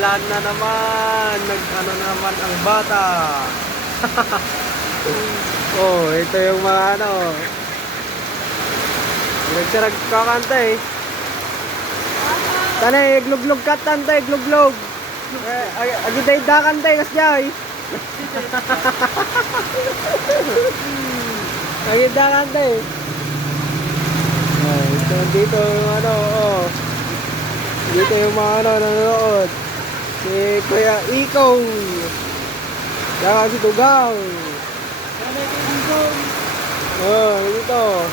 Umuulan na naman. Nag-ano na naman ang bata. Oh, ito yung mga ano. Nagsarag kakanta eh. Tanay, igluglog ka tantay, igluglog. Agiday da kantay, kasjay. Agida kantay. Oh, ito, dito yung ano, oh. Dito yung mga ano, nanonood. Si Kuya Ikaw. Saka si Tugang. Oh, dito.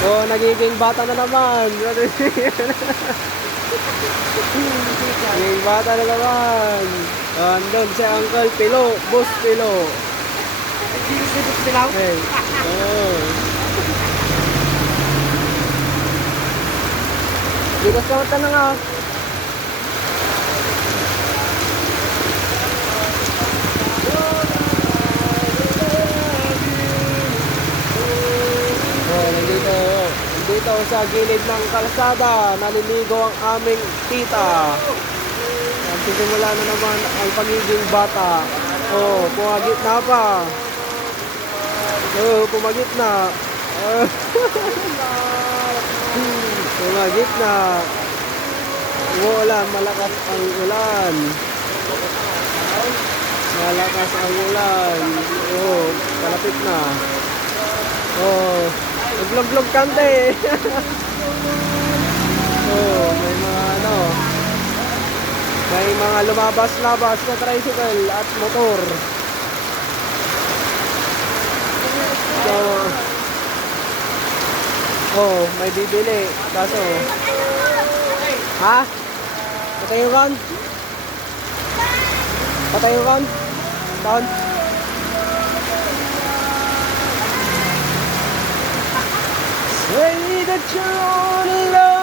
Oh, nagiging bata na naman. Nagiging bata na naman. Andun si Uncle Pilo, Boss Pilo. Hey. Oh. Dito sa mata na nga. Dito sa gilid ng kalsada, naliligo ang aming tita. Nagsisimula na naman ang pagiging bata. Oh, pumagit na pa. Oh, pumagit na. Pumagit na. Umuulan, malakas ang ulan. Malakas ang ulan. Oh, palapit na. Oh, nagluglog kante. Oh, may mga ano. May mga lumabas-labas na tricycle at motor. So, oh, may bibili. Kaso, ha? Patayo kan? Patayo kan? Saan? Say that you're on alone.